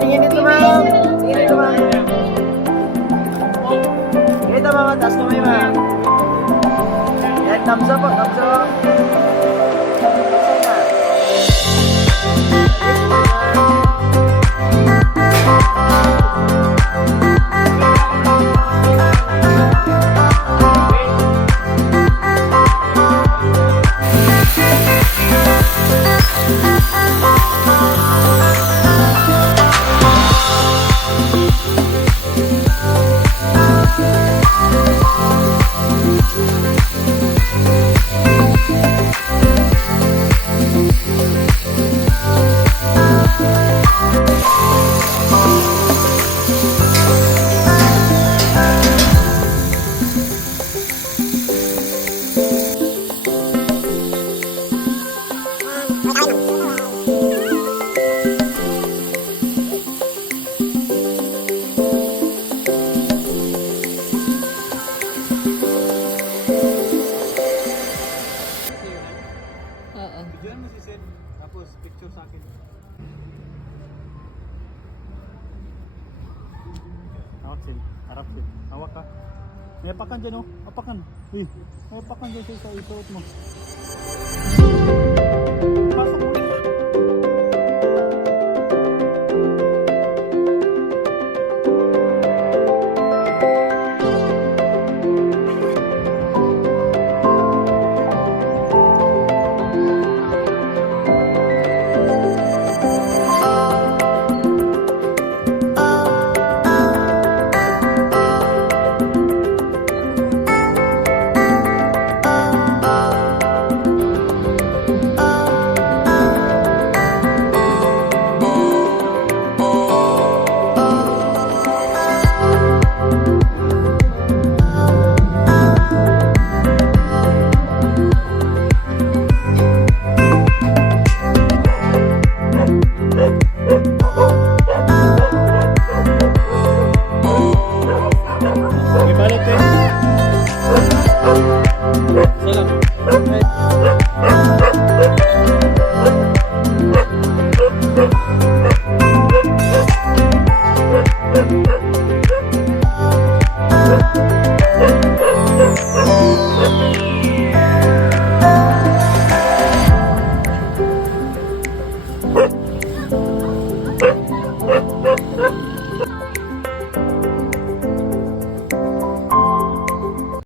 Tingin dito ma'am. Tingin dito ma'am. Tingin dito ma'am. Taas kamay ma'am. Yan, thumbs up po. Thumbs up. Diyan mo si Sid, tapos picture sa akin. Hawak Sid, harap Sid. Hawak ka. May apakan dyan oh, apakan. Uy, may apakan dyan sa isuot mo. Pasok mo. Ibalik eh. Salam.